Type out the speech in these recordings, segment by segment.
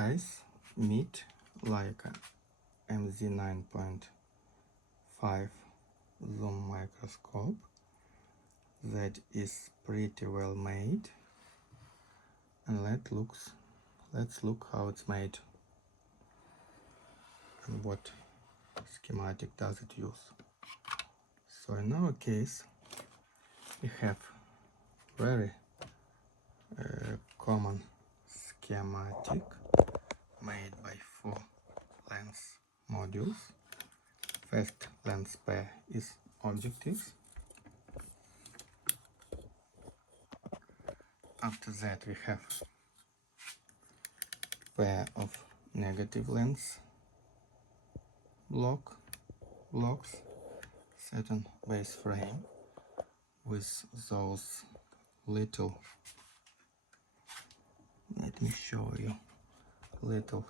case, meet Leica mz9.5 zoom microscope that is pretty well made, and let's look how it's made and what schematic does it use. So in our case we have very common schematic made by 4 lens modules. First lens pair is objectives. After that we have pair of negative lens blocks, certain base frame with those little, let me show you, little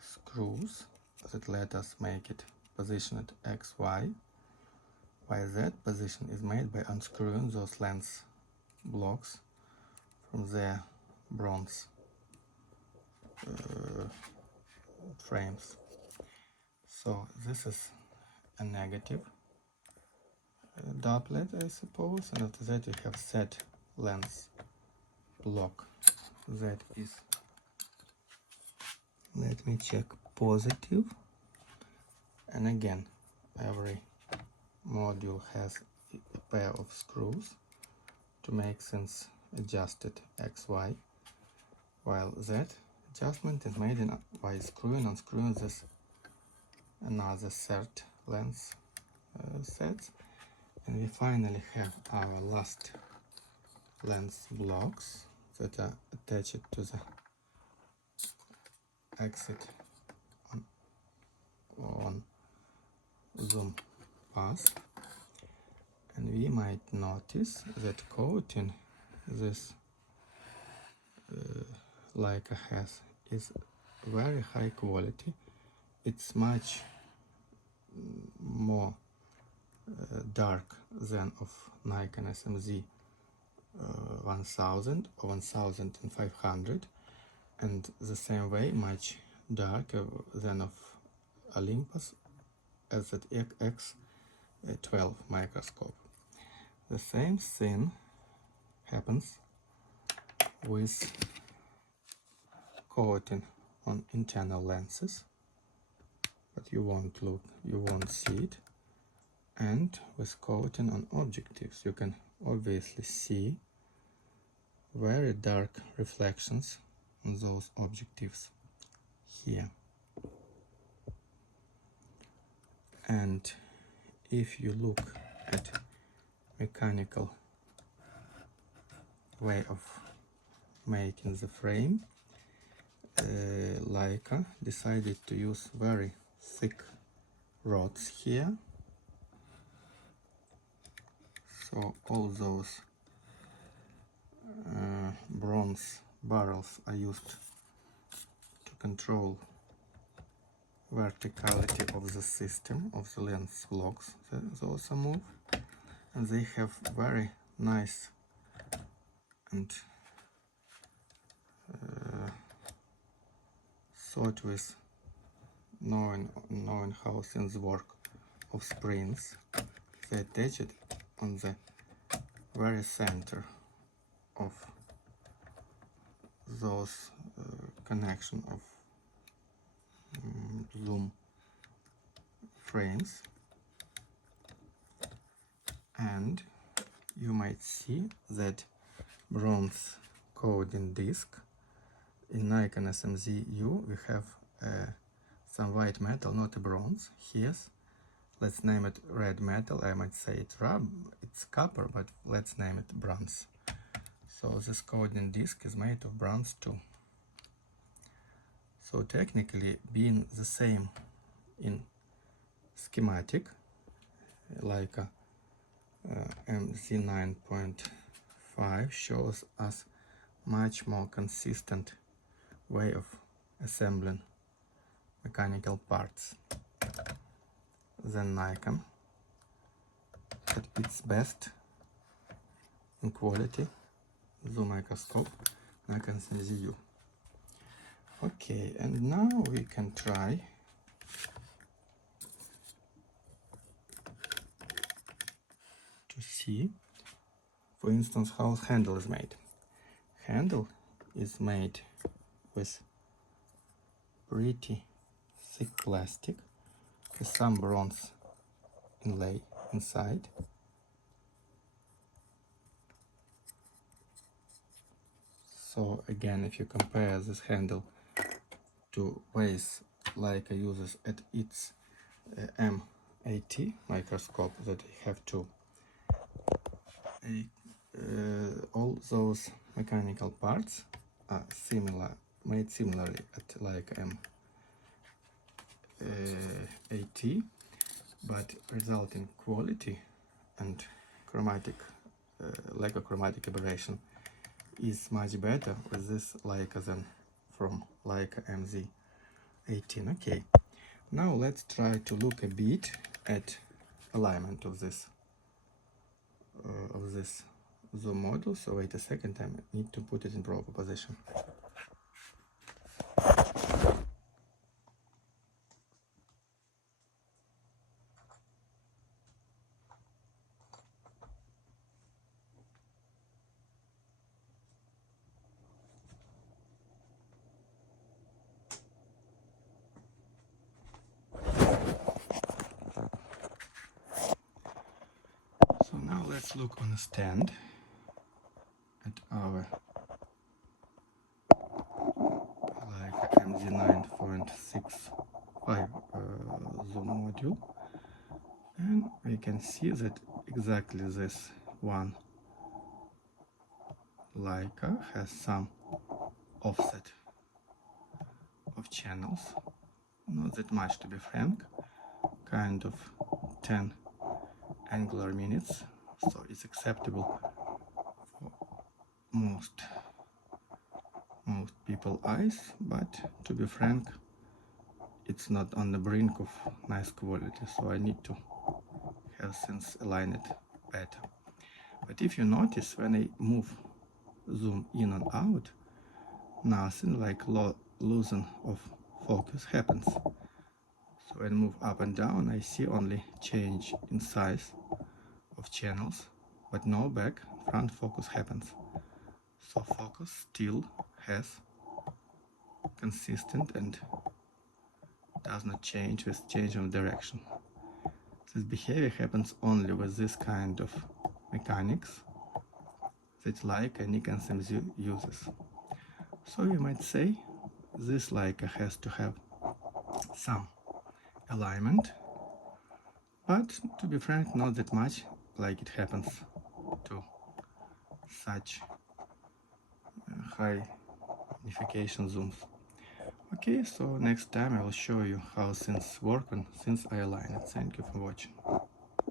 screws that let us make it position at X, Y, while that position is made by unscrewing those lens blocks from their bronze frames. So this is a negative doublet, I suppose, and after that we have set lens block that is, let me check, positive, and again every module has a pair of screws to make things adjusted XY, while that adjustment is made by unscrewing this another third lens sets, and we finally have our last lens blocks that are attached to the exit on zoom path. And we might notice that coating this Leica has is very high quality. It's much more dark than of Nikon SMZ 1000 or 1500, and the same way much darker than of Olympus as at X12 microscope. The same thing happens with coating on internal lenses, but you won't see it, and with coating on objectives you can obviously see very dark reflections on those objectives here. And if you look at mechanical way of making the frame, Leica decided to use very thick rods here, so all those bronze barrels are used to control verticality of the system, of the lens blocks. Those are moved, and they have very nice and thought with knowing how things work of springs. They attach it on the very center of those connection of zoom frames, and you might see that bronze coating disc. In Nikon SMZ-U we have some white metal, not a bronze. Here's, let's name it red metal. I might say it's copper, but let's name it bronze. So this coating disc is made of bronze too. So technically, being the same in schematic, Leica mz9.5 shows us much more consistent way of assembling mechanical parts than Nikon at its best in quality zoom microscope, Nikon SMZ-U. Okay, and now we can try to see, for instance, how handle is made. Handle is made with pretty thick plastic with some bronze inlay inside. So again, if you compare this handle to ways Leica uses at its M80 microscope that we have to all those mechanical parts are made similarly at Leica M80, but resulting quality and chromatic Leica chromatic aberration is much better with this Leica than from Leica MZ18. Okay, now let's try to look a bit at alignment of this zoom model. So wait a second, I need to put it in proper position. So now let's look on a stand at our like mz9.5 zoom module, and we can see that exactly this one Leica has some offset of channels, not that much to be frank, kind of 10 angular minutes, so it's acceptable for most people eyes, but to be frank, it's not on the brink of nice quality, so I need to have things aligned better. But if you notice, when I zoom in and out, nothing like losing of focus happens. So when I move up and down, I see only change in size of channels, but no back front focus happens. So focus still has consistent and does not change with change of direction. This behavior happens only with this kind of mechanics that Leica Nikon MZ uses. So you might say this Leica has to have some alignment, but to be frank, not that much, like it happens to such high magnification zooms. Okay, so next time I will show you how things work and since I align it. Thank you for watching.